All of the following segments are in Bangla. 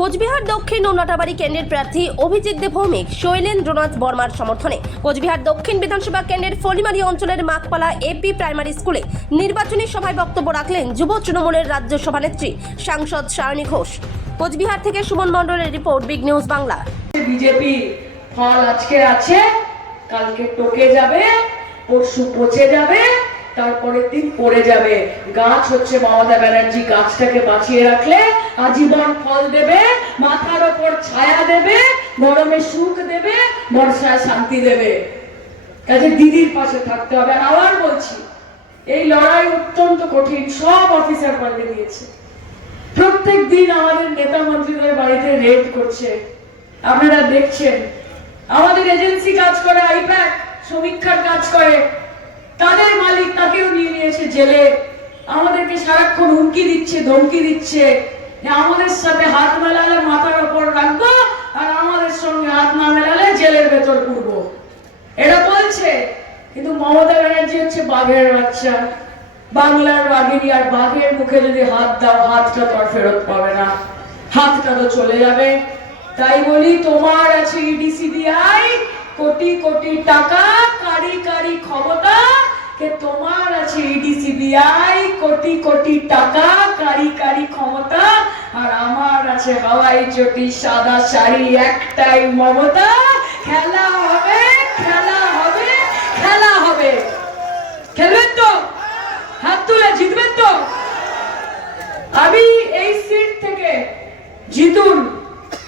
কোচবিহার দক্ষিণ ও নাটাবাড়ি কেন্দ্রের প্রার্থী অভিজিৎ দে ভৌমিক শৈলেন্দ্রনাথ বর্মার সমর্থনে কোচবিহার দক্ষিণ বিধানসভা কেন্দ্রের ফলিমারি অঞ্চলের মাকপালা এপি প্রাইমারি স্কুলে নির্বাচনী সভায় বক্তব্য রাখলেন যুব তৃণমূলের রাজ্য সভানেত্রী সাংসদ সায়নী ঘোষ। কোচবিহার থেকে সুমন মণ্ডলের report, big news Bangla. BJP ফল আজকে আছে, কালকে টকে যাবে, পরশু পচে যাবে, তারপরের দিন পড়ে যাবে। গাছ হচ্ছে মমতা ব্যানার্জি, গাছটাকে বাঁচিয়ে রাখলে আজীবন ফল দেবে, মাথার ওপর ছায়া দেবে, গরমে সুখ দেবে, বর্ষায় শান্তি দেবে। কাজে দিদির পাশে থাকতে হবে। আর আবার বলছি, এই লড়াই অত্যন্ত কঠিন, সব অফিসার পাল্টে দিয়েছে। প্রত্যেক দিন আমাদের নেতা মন্ত্রীদের বাড়িতে রেড করছে, আপনারা দেখছেন। আমাদের এজেন্সি কাজ করে, আইপ্যাক সমীক্ষার কাজ করে, তাদের মালিক তাকেও নিয়ে নিয়েছে জেলে। আমাদেরকে সারাক্ষণ হুমকি দিচ্ছে, ধমকি দিচ্ছে, আমাদের সাথে হাত মেলালে মাথার ওপর রাখবো, আর আমাদের সঙ্গে হাত না মেলালে জেলের ভেতর পুরবো, এটা বলছে। কিন্তু মমতা ব্যানার্জি হচ্ছে বাঘের বাচ্চা, বাংলার বাঘিনী। আর বাঘের মুখে যদি হাত দাও, হাতটা তো আর ফেরত পাবে না, হাতটা তো চলে যাবে। তাই বলি, তোমার আছে ইডি সিবিআই, কোটি কোটি টাকা, কারি কারি ক্ষমতা। কে তোমার আছে ইডি সিবিআই, কোটি কোটি টাকা, কারি কারি ক্ষমতা। আর আমার আছে হাওয়াই চটি, সাদা শাড়ি, একটাই মমতা। খেলা হবে, খেলা হবে, খেলা হবে। খেলবেন তো? হাত তুলে জিতবেন তো? আমি এই সিট থেকে জিতুন,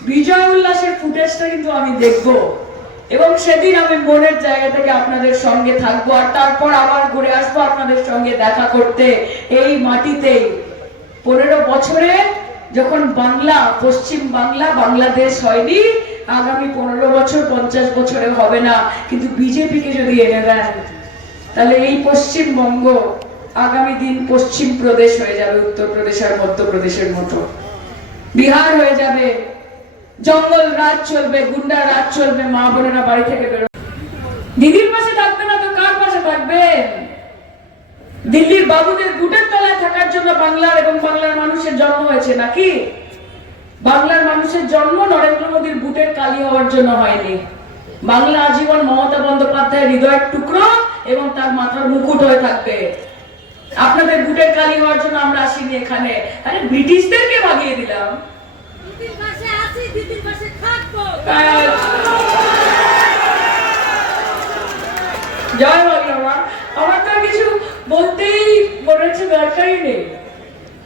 বিজয় উল্লাসের ফুটেজটা কিন্তু আমি দেখবো, এবং সেদিন আমি মনের জায়গা থেকে আপনাদের সঙ্গে থাকবো। আর তারপর আবার ঘুরে আসবো আপনাদের সঙ্গে দেখা করতে এই মাটিতেই। 15 বছরে যখন বাংলা, পশ্চিম বাংলা বাংলাদেশ হয়নি, আগামী 15 বছর 50 বছরে হবে না। কিন্তু বিজেপিকে যদি এনে দেন, তাহলে এই পশ্চিমবঙ্গ আগামী দিন পশ্চিম প্রদেশ হয়ে যাবে, উত্তরপ্রদেশ আর মধ্যপ্রদেশের মতো। বিহার হয়ে যাবে, জঙ্গল রাজ চলবে, গুন্ডা রাজ চলবে, মা বোনেরা বাড়ি থেকে বেরো। দিদির পাশে থাকবে না তো কার পাশে থাকবে? দিল্লির বাবুদের বুটের তলায় থাকার জন্য বাংলার এবং বাংলার মানুষের জন্ম হয়েছে নাকি? বাংলার মানুষের জন্ম নরেন্দ্র মোদীর বুটের কালি হওয়ার জন্য হয়নি। বাংলা আজীবন মমতা বন্দ্যোপাধ্যায়ের হৃদয়ের টুকরো এবং তার মাথার মুকুট হয়ে থাকবে। আপনাদের বুটের কালি হওয়ার জন্য আমরা আসিনি এখানে। আরে ব্রিটিশদেরকে ভাগিয়ে দিলাম। জয় বাংলা। আমার তো কিছু বলতেই মনে হচ্ছে দরকারই নেই।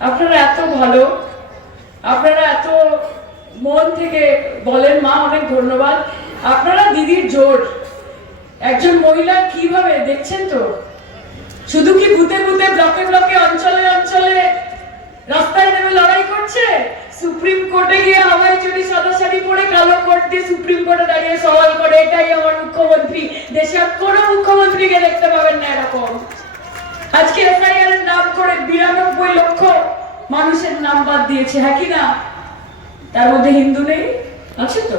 আপনারা এত ভালো, আপনারা এত মন থেকে বলেন। মা, অনেক ধন্যবাদ। আপনারা দিদির জোর। একজন মহিলা কিভাবে দেখছেন তো, শুধু কি বুতে বুতে, ব্লকে ব্লকে, অঞ্চলে অঞ্চলে রাস্তায় নেমে লড়াই করছে? সুপ্রিম কোর্টে গিয়ে হাওয়াই চটি, সাদা শাড়ি পরে, কালো কোট দিয়ে সুপ্রিম কোর্টে দাঁড়িয়ে সওয়াল করে, এটাই আমার মুখ্যমন্ত্রী। দেশে আর কোনো মুখ্যমন্ত্রীকে দেখতে পাবেন না এরকম। আজকে এফআইআর এর নাম করে 92 লক্ষ মানুষের নাম বাদ দিয়েছে, হ্যাঁ কি না? তার মধ্যে হিন্দু নেই, আছে তো?